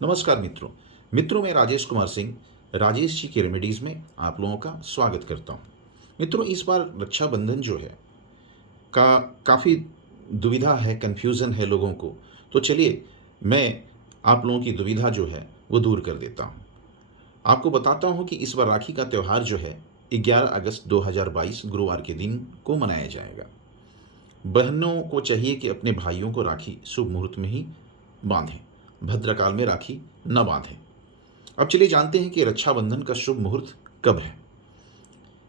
नमस्कार मित्रों। मैं राजेश कुमार सिंह, राजेश जी की रेमेडीज़ में आप लोगों का स्वागत करता हूँ। मित्रों, इस बार रक्षाबंधन जो है का काफ़ी दुविधा है, कन्फ्यूज़न है लोगों को। तो चलिए, मैं आप लोगों की दुविधा जो है वो दूर कर देता हूँ। आपको बताता हूँ कि इस बार राखी का त्यौहार जो है 11 अगस्त 2022 गुरुवार के दिन को मनाया जाएगा। बहनों को चाहिए कि अपने भाइयों को राखी शुभ मुहूर्त में ही बांधें, भद्रकाल में राखी न बांधें। अब चलिए जानते हैं कि रक्षाबंधन का शुभ मुहूर्त कब है।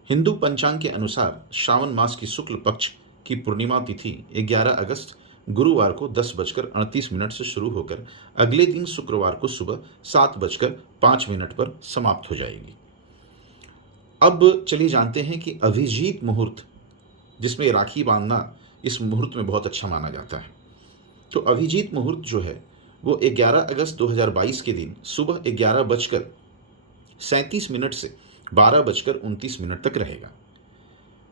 हिंदू पंचांग के अनुसार श्रावण मास की शुक्ल पक्ष की पूर्णिमा तिथि 11 अगस्त गुरुवार को 10:38 से शुरू होकर अगले दिन शुक्रवार को सुबह 7:05 पर समाप्त हो जाएगी। अब चलिए जानते हैं कि अभिजीत मुहूर्त, जिसमें राखी बांधना इस मुहूर्त में बहुत अच्छा माना जाता है। तो अभिजीत मुहूर्त जो है वो 11 अगस्त 2022 के दिन सुबह 11:37 से 12:29 तक रहेगा।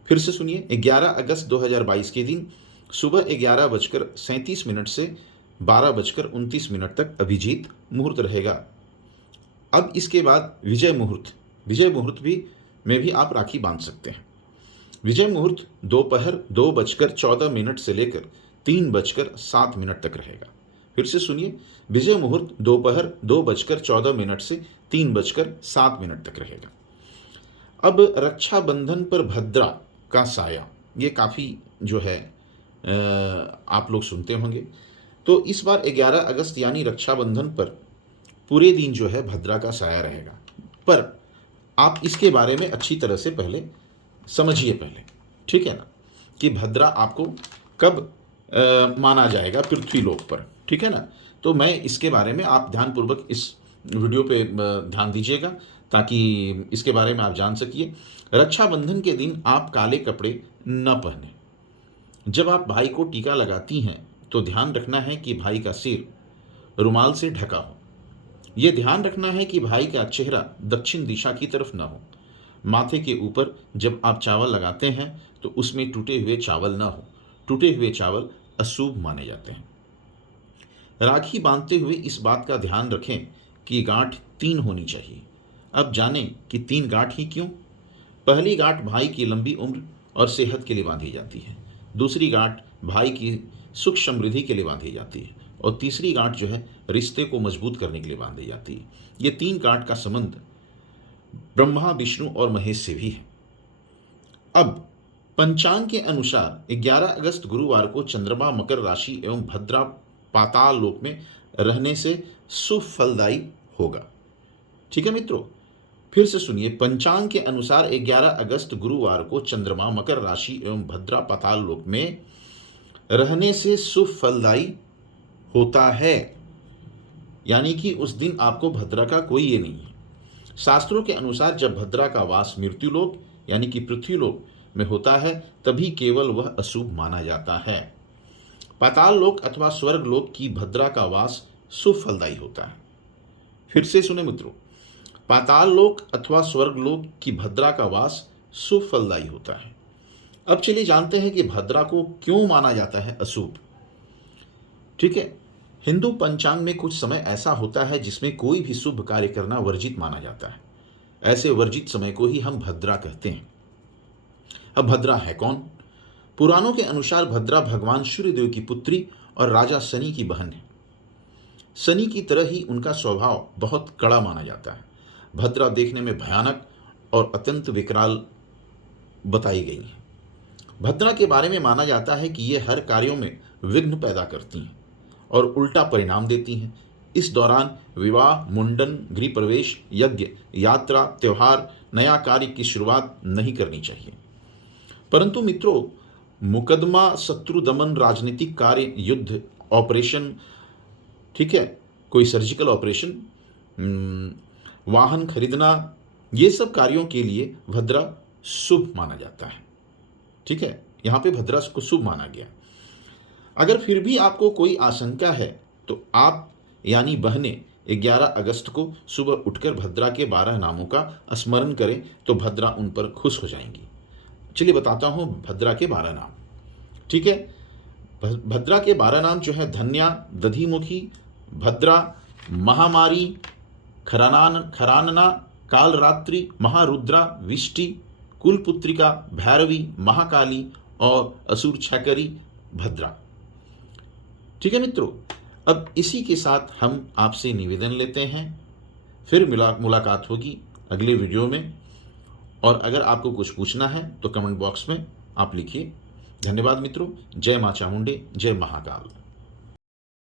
फिर से सुनिए, 11 अगस्त 2022 के दिन सुबह 11:37 से 12:29 तक अभिजीत मुहूर्त रहेगा। अब इसके बाद विजय मुहूर्त, में भी आप राखी बांध सकते हैं। विजय मुहूर्त दोपहर 2:14 से लेकर 3:07 तक रहेगा। फिर से सुनिए, विजय मुहूर्त दोपहर 2:14 से 3:07 तक रहेगा। अब रक्षाबंधन पर भद्रा का साया, ये काफ़ी जो है आप लोग सुनते होंगे। तो इस बार 11 अगस्त यानी रक्षाबंधन पर पूरे दिन जो है भद्रा का साया रहेगा। पर आप इसके बारे में अच्छी तरह से पहले समझिए पहले, ठीक है ना, कि भद्रा आपको कब माना जाएगा पृथ्वी लोक पर, ठीक है ना। तो मैं इसके बारे में आप ध्यानपूर्वक इस वीडियो पे ध्यान दीजिएगा ताकि इसके बारे में आप जान सकिए। रक्षाबंधन के दिन आप काले कपड़े न पहने। जब आप भाई को टीका लगाती हैं तो ध्यान रखना है कि भाई का सिर रुमाल से ढका हो। यह ध्यान रखना है कि भाई का चेहरा दक्षिण दिशा की तरफ न हो। माथे के ऊपर जब आप चावल लगाते हैं तो उसमें टूटे हुए चावल न हो। टूटे हुए चावल अशुभ माने जाते हैं। राखी बांधते हुए इस बात का ध्यान रखें कि गांठ 3 होनी चाहिए। अब जानें कि 3 गांठ ही क्यों। पहली गांठ भाई की लंबी उम्र और सेहत के लिए बांधी जाती है। दूसरी गांठ भाई की सुख समृद्धि के लिए बांधी जाती है और तीसरी गांठ जो है रिश्ते को मजबूत करने के लिए बांधी जाती है। ये 3 गांठ का संबंध ब्रह्मा, विष्णु और महेश से भी है। अब पंचांग के अनुसार 11 अगस्त गुरुवार को चंद्रमा मकर राशि एवं भद्रा पाताल लोक में रहने से शुभ फलदायी होगा। ठीक है मित्रों, फिर से सुनिए, पंचांग के अनुसार 11 अगस्त गुरुवार को चंद्रमा मकर राशि एवं भद्रा पाताल लोक में रहने से शुभ फलदायी होता है। यानी कि उस दिन आपको भद्रा का कोई ये नहीं है। शास्त्रों के अनुसार जब भद्रा का वास मृत्यु लोक यानी कि पृथ्वी लोक में होता है तभी केवल वह अशुभ माना जाता है। पाताल लोक अथवा स्वर्ग लोक की भद्रा का वास शुभ फलदायी होता है। फिर से सुने मित्रों, पाताल लोक अथवा स्वर्ग लोक की भद्रा का वास शुभ फलदायी होता है। अब चलिए जानते हैं कि भद्रा को क्यों माना जाता है अशुभ। ठीक है, हिंदू पंचांग में कुछ समय ऐसा होता है जिसमें कोई भी शुभ कार्य करना वर्जित माना जाता है। ऐसे वर्जित समय को ही हम भद्रा कहते हैं। अब भद्रा है कौन? पुराणों के अनुसार भद्रा भगवान सूर्यदेव की पुत्री और राजा शनि की बहन है। शनि की तरह ही उनका स्वभाव बहुत कड़ा माना जाता है। भद्रा देखने में भयानक और अत्यंत विकराल बताई गई है। भद्रा के बारे में माना जाता है कि ये हर कार्यों में विघ्न पैदा करती हैं और उल्टा परिणाम देती हैं। इस दौरान विवाह, मुंडन, गृह प्रवेश, यज्ञ, यात्रा, त्योहार, नया कार्य की शुरुआत नहीं करनी चाहिए। परंतु मित्रों, मुकदमा, शत्रु दमन, राजनीतिक कार्य, युद्ध, ऑपरेशन, ठीक है, कोई सर्जिकल ऑपरेशन, वाहन खरीदना, ये सब कार्यों के लिए भद्रा शुभ माना जाता है। ठीक है, यहाँ पे भद्रा को शुभ माना गया। अगर फिर भी आपको कोई आशंका है तो आप यानी बहनें 11 अगस्त को सुबह उठकर भद्रा के 12 नामों का स्मरण करें तो भद्रा उन पर खुश हो जाएंगी। चलिए बताता हूँ भद्रा के 12 नाम। ठीक है, भद्रा के 12 नाम जो है धन्या, दधिमुखी, भद्रा, महामारी, खरानना, कालरात्रि, महारुद्रा, विष्टि, कुलपुत्रिका, भैरवी, महाकाली और असुर छकरी, भद्रा। ठीक है मित्रों, अब इसी के साथ हम आपसे निवेदन लेते हैं, फिर मुलाकात होगी अगले वीडियो में। और अगर आपको कुछ पूछना है तो कमेंट बॉक्स में आप लिखिए। धन्यवाद मित्रों। जय मां चामुंडे, जय महाकाल।